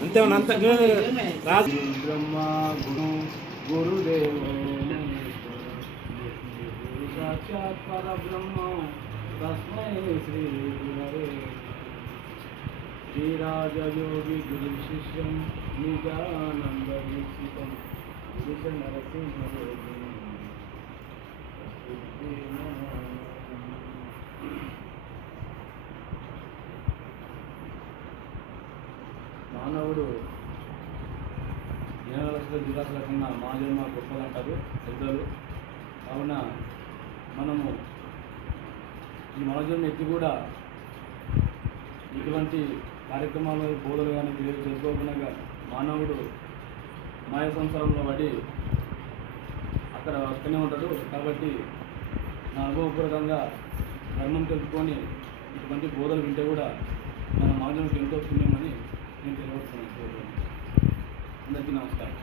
అంతే అంత రాజు బ్రహ్మ గురు గురుదేవో సాక్షాత్ పరబ్రహ్మ తస్మై శ్రీ గురవే శ్రీరాజయోగి గురు శిష్యం నిజానంద వీక్షితం గిరిజ నరసింహయోగి మానవుడు జ్ఞానలక్షల వికాసాల కన్నా మా జన్మ గొప్పదంటారు పెద్దలు. కావున మనము ఈ మానవుని ఎత్తి కూడా ఇటువంటి కార్యక్రమాలు బోధలు కానీ చేసుకోకుండా మానవుడు మాయ సంసారంలో పడి అక్కడనే ఉంటాడు. కాబట్టి నా అనుభవపూర్వకంగా ధర్మం తెలుసుకొని ఇటువంటి బోధలు వింటే కూడా మన మానవునికి ఎంతో పుణ్యమని నేను తెలియవస్తున్నాను. అందరికీ నమస్కారం.